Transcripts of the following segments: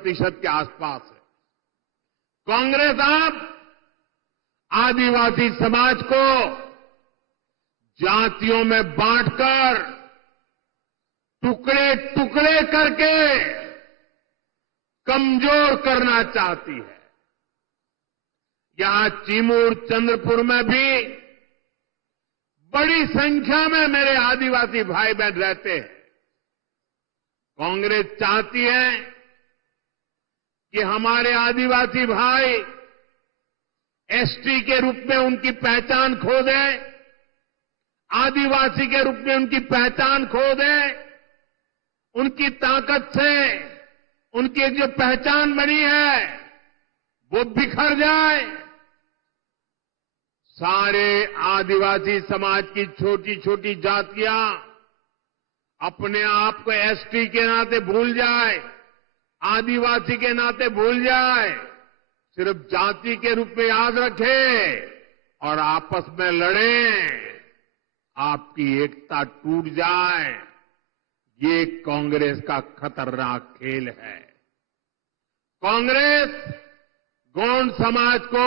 प्रतिशत के आसपास है। कांग्रेस अब आदिवासी समाज को जातियों में बांटकर टुकड़े टुकड़े करके कमजोर करना चाहती है। यहां चिमूर चंद्रपुर में भी बड़ी संख्या में मेरे आदिवासी भाई बहन रहते हैं। कांग्रेस चाहती है कि हमारे आदिवासी भाई एसटी के रूप में उनकी पहचान खो दें, आदिवासी के रूप में उनकी पहचान खो दें, उनकी ताकत से उनकी जो पहचान बनी है वो बिखर जाए। सारे आदिवासी समाज की छोटी छोटी जातियां अपने आप को एसटी के नाते भूल जाए, आदिवासी के नाते भूल जाए, सिर्फ जाति के रूप में याद रखें और आपस में लड़ें, आपकी एकता टूट जाए। ये कांग्रेस का खतरनाक खेल है। कांग्रेस गौंड समाज को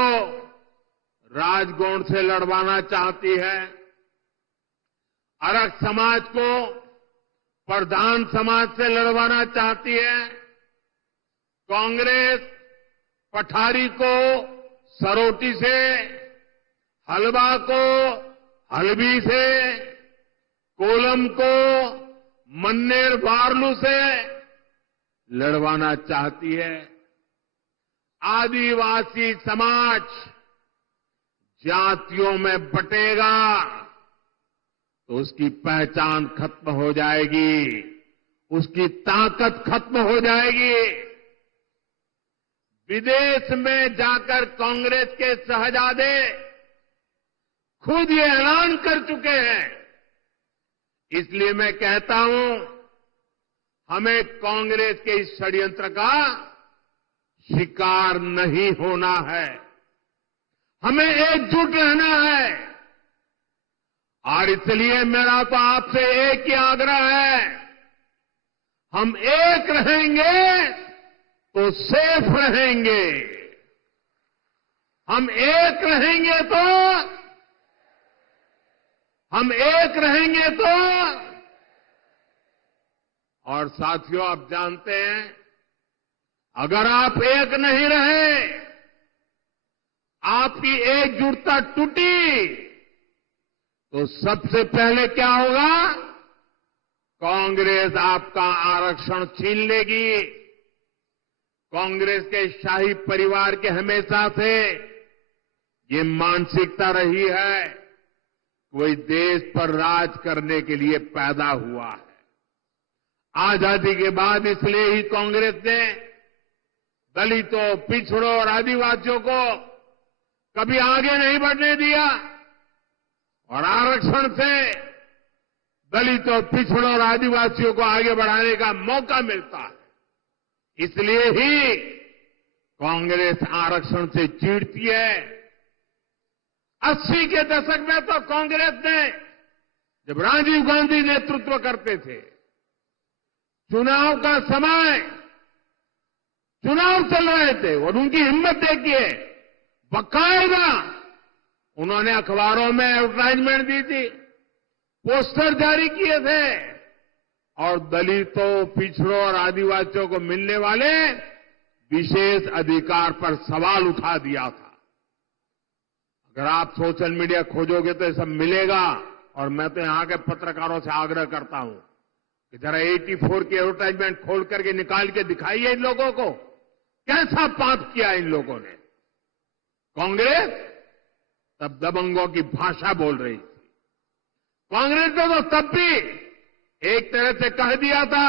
राजगौंड से लड़वाना चाहती है, अरग समाज को प्रधान समाज से लड़वाना चाहती है, कांग्रेस पठारी को सरोटी से, हलवा को हलबी से, कोलम को मन्नेर बारलू से लड़वाना चाहती है। आदिवासी समाज जातियों में बटेगा तो उसकी पहचान खत्म हो जाएगी, उसकी ताकत खत्म हो जाएगी। विदेश में जाकर कांग्रेस के शहजादे खुद ये ऐलान कर चुके हैं। इसलिए मैं कहता हूं, हमें कांग्रेस के इस षड्यंत्र का शिकार नहीं होना है, हमें एकजुट रहना है। और इसलिए मेरा तो आपसे एक ही आग्रह है, हम एक रहेंगे तो सेफ रहेंगे, हम एक रहेंगे तो और साथियों, आप जानते हैं, अगर आप एक नहीं रहे, आपकी एकजुटता टूटी, तो सबसे पहले क्या होगा? कांग्रेस आपका आरक्षण छीन लेगी। कांग्रेस के शाही परिवार के हमेशा से ये मानसिकता रही है, कोई देश पर राज करने के लिए पैदा हुआ है। आजादी के बाद इसलिए ही कांग्रेस ने दलितों, पिछड़ों और आदिवासियों को कभी आगे नहीं बढ़ने दिया और आरक्षण से दलितों, पिछड़ों और आदिवासियों को आगे बढ़ाने का मौका मिलता है। इसलिए ही कांग्रेस आरक्षण से चिढ़ती है। 80 के दशक में तो कांग्रेस ने, जब राजीव गांधी नेतृत्व करते थे, चुनाव का समय, चुनाव चल रहे थे और उनकी हिम्मत देखिए, बाकायदा उन्होंने अखबारों में एडवर्टाइजमेंट दी थी, पोस्टर जारी किए थे और दलितों, पिछड़ों और आदिवासियों को मिलने वाले विशेष अधिकार पर सवाल उठा दिया था। अगर आप सोशल मीडिया खोजोगे तो ये सब मिलेगा। और मैं तो यहां के पत्रकारों से आग्रह करता हूं कि जरा 84 की एडवर्टाइजमेंट खोल करके निकाल के दिखाइए इन लोगों को, कैसा पाप किया इन लोगों ने। कांग्रेस तब दबंगों की भाषा बोल रही थी। कांग्रेस ने तो तब भी एक तरह से कह दिया था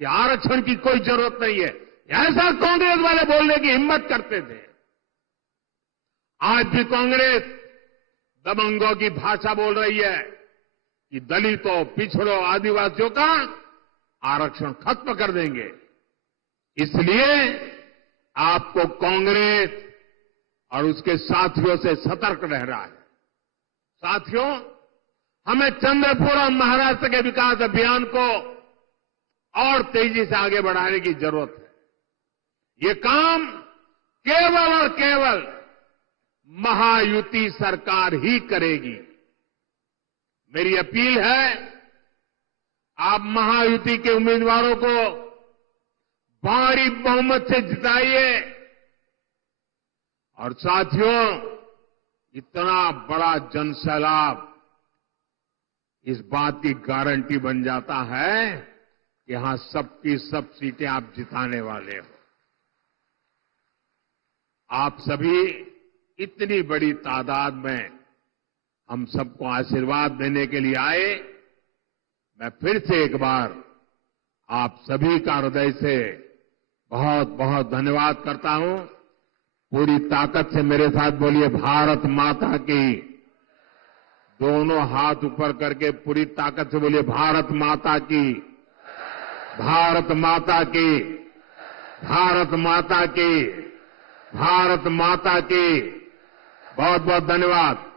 कि आरक्षण की कोई जरूरत नहीं है, ऐसा कांग्रेस वाले बोलने की हिम्मत करते थे। आज भी कांग्रेस दबंगों की भाषा बोल रही है कि दलितों, पिछड़ों, आदिवासियों का आरक्षण खत्म कर देंगे। इसलिए आपको कांग्रेस और उसके साथियों से सतर्क रहना है। साथियों, हमें चंद्रपुर और महाराष्ट्र के विकास अभियान को और तेजी से आगे बढ़ाने की जरूरत है। ये काम केवल और केवल महायुति सरकार ही करेगी। मेरी अपील है, आप महायुति के उम्मीदवारों को भारी बहुमत से जिताइए। और साथियों, इतना बड़ा जनसैलाब इस बात की गारंटी बन जाता है कि यहां सबकी सब सीटें आप जिताने वाले हो। आप सभी इतनी बड़ी तादाद में हम सबको आशीर्वाद देने के लिए आए। मैं फिर से एक बार आप सभी का हृदय से बहुत बहुत धन्यवाद करता हूं। पूरी ताकत से मेरे साथ बोलिए, भारत माता की। दोनों हाथ ऊपर करके पूरी ताकत से बोलिए, भारत माता की, भारत माता की, भारत माता की, भारत माता की। बहुत बहुत धन्यवाद।